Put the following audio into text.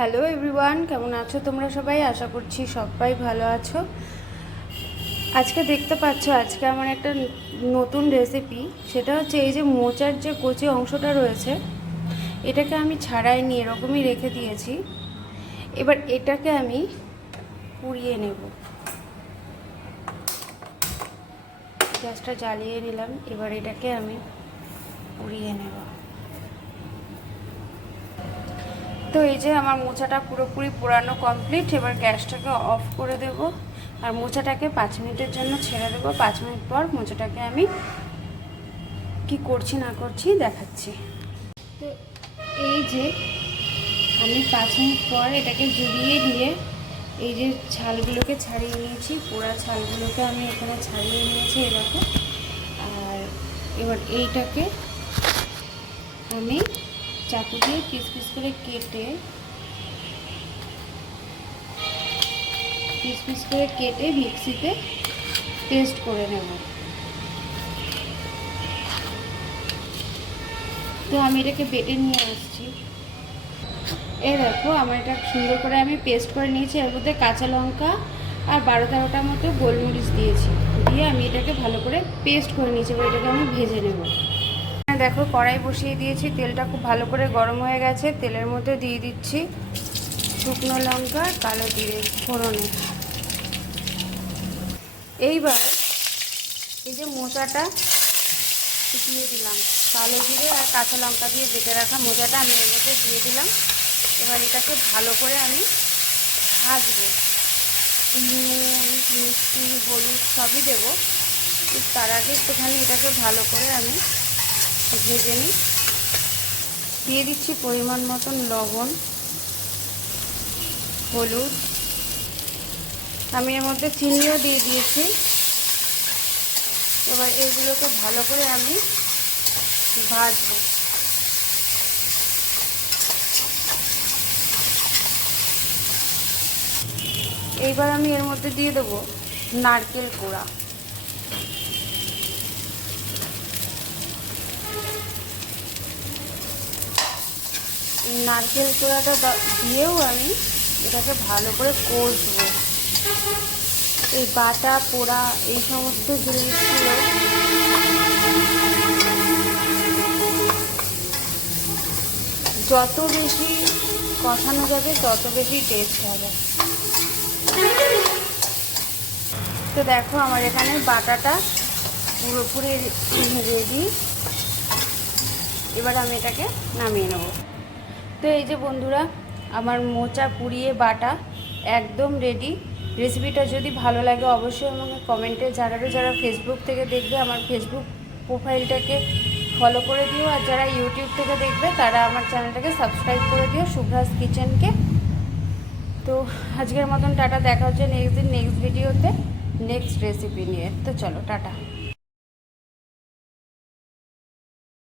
Hello everyone, কেমন আছো তোমরা সবাই? আশা করছি সবাই ভালো আছো। আজকে দেখতে পাচ্ছ আজকে আমার একটা নতুন রেসিপি, সেটা হচ্ছে এই যে মোচার যে কচি অংশটা রয়েছে এটাকে আমি ছাড়াইনি, এরকমই রেখে দিয়েছি। এবার এটাকে আমি পুড়িয়ে নেব। গ্যাসটা জ্বালিয়ে নিলাম, এবার এটাকে আমি পুড়িয়ে নেব। তো এই যে আমার মোচাটা পুরোপুরি পোড়ানো কমপ্লিট। এবার গ্যাসটাকে অফ করে দেব আর মোচাটাকে 5 মিনিটের জন্য ছেড়ে দেবো। 5 মিনিট পর মোচাটাকে আমি কি করছি না করছি দেখাচ্ছি। তো এই যে আমি 5 মিনিট পর এটাকে জুড়িয়ে দিয়ে এই যে ছালগুলোকে ছাড়িয়ে নিয়েছি, পোড়া ছালগুলোকে আমি এখানে ছাড়িয়ে নিয়েছি এরকম। আর এবার এইটাকে আমি চাকু দিয়ে পিস পিস করে কেটে মিক্সিতে পেস্ট করে নেব। তো আমি এটাকে বেটে নিয়ে আসছি। এই দেখো আমার এটা সুন্দর করে আমি পেস্ট করে নিয়েছি। এর মধ্যে কাঁচা লঙ্কা আর 12-13টা মতো গোলমরিচ দিয়েছি, দিয়ে আমি এটাকে ভালো করে পেস্ট করে নিয়েছি। এবার এটাকে আমি ভেজে নেব। দেখো কড়াই বসিয়ে দিয়েছি, তেলটা খুব ভালো করে গরম হয়ে গেছে। তেলের মধ্যে দিয়ে দিচ্ছি শুকনো লঙ্কা, কালো জিরে ফোড়নে। এইবার এই যে মোচাটা দিয়ে দিলাম, কালো জিরে আর কাঁচা লঙ্কা দিয়ে বেটে রাখা মোচাটা আমি এর মধ্যে দিয়ে দিলাম। এবার এটাকে ভালো করে আমি ভাজবো। নুন, মিষ্টি, হলুদ সবই দেবো। তার আগে একটুখানি এটাকে ভালো করে আমি ভেজে নিই। দিয়ে দিচ্ছি পরিমাণ মতন লবণ, হলুদ, আমি এর মধ্যে চিনিও দিয়ে দিয়েছি। এবার এইগুলোকে ভালো করে আমি ভাজবো। এইবার আমি এর মধ্যে দিয়ে দেবো নারকেল কোড়া। নারকেল কোড়াটা দিয়েও আমি এটাকে ভালো করে কষবো। এই বাটা পোড়া এই সমস্ত জিনিসগুলো যত বেশি কষানো যাবে তত বেশি টেস্ট হবে। তো দেখো আমার এখানে বাটাটা পুরোপুরি রেডি। এবার আমি এটাকে নামিয়ে নেব। তো এই যে বন্ধুরা, আমার মোচা পুড়িয়ে বাটা একদম রেডি। রেসিপিটা যদি ভালো লাগে অবশ্যই আমাকে কমেন্টে জানাবে। যারা ফেসবুক থেকে দেখবে আমার ফেসবুক প্রোফাইলটাকে ফলো করে দিও, আর যারা ইউটিউব থেকে দেখবে তারা আমার চ্যানেলটাকে সাবস্ক্রাইব করে দিও, শুভ্রাস কিচেনকে। তো আজকের মতন টাটা, দেখা হচ্ছে নেক্সট ভিডিওতে নেক্সট রেসিপি নিয়ে। তো চলো টাটা।